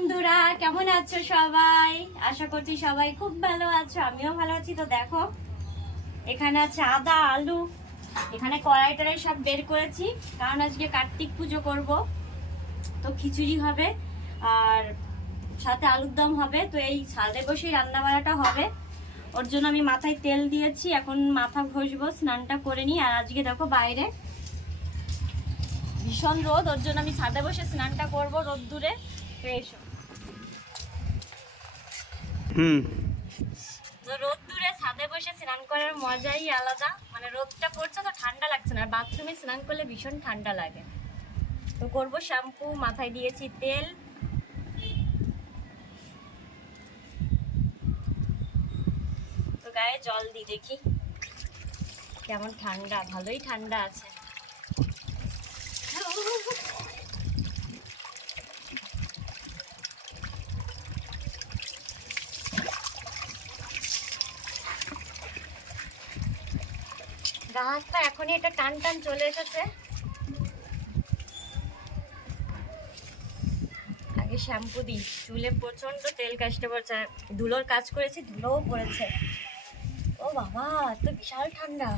বন্ধুরা, কেমন আছো সবাই? আশা করছি সবাই খুব ভালো আছো, আমিও ভালো আছি। তো দেখো, এখানে আছে আদা, আলু, এখানে কড়াই টড়াই সব বের করেছি, কারণ আজকে কার্তিক পুজো করব। তো খিচুড়ি হবে আর সাথে আলুর দম হবে। তো এই ছাদে বসেই রান্না বান্নাটা হবে। ওর জন্য আমি মাথায় তেল দিয়েছি, এখন মাথা ঘষবো, স্নানটা করে নিই। আর আজকে দেখো বাইরে ভীষণ রোদ, ওর জন্য আমি ছাদে বসে স্নানটা করবো রোদ্দুরে। তো এসো। তো রোদ্দুরে ছাদে বসে স্নান করার মজাই আলাদা। মানে রোদটা পড়ছে তো ঠান্ডা লাগছে না, আর বাথরুমে স্নান করলে ভীষণ ঠান্ডা লাগে। তো করবো শ্যাম্পু, মাথায় দিয়েছি তেল। তো গায়ে জল দিই, দেখি কেমন ঠান্ডা। ভালোই ঠান্ডা আছে। গা হাত পা এখনই একটা টান টান চলে এসেছে। আগে শ্যাম্পু দিই, চুলে প্রচন্ড তেল কাজতে পড়ছে। ধুলোর কাজ করেছি, ধুলোও পড়েছে। ও বাবা, তো বিশাল ঠান্ডা।